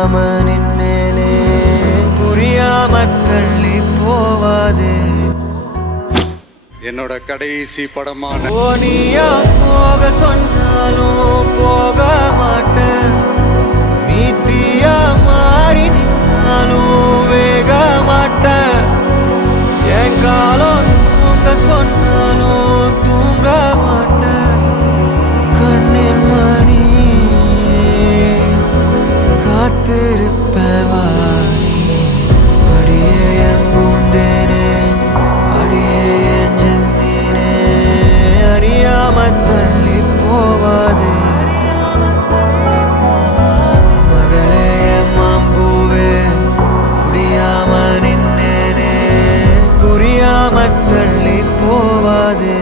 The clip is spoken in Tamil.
புரியாம நின்னேனே புரியாம தள்ளி போவாது என்னோட கடைசி படமான நீயா போக சொன்னாலும் போக மாட்டேன் நீ தீயா மாறி நின்னாலும் வேக மாட்டேன் என் காலம் தூங்க சொன்னாலும் தூங்க மாட்டேன் கண்ணின் மணி காத்திருப்பவா அடியே என் பூந்தேனே அடியே என் ஜென்மீனே அறியாம தள்ளி போவாது மகளே என் மாம்பூவே முடியாம நின்னேனே புரியாம தள்ளி போவாது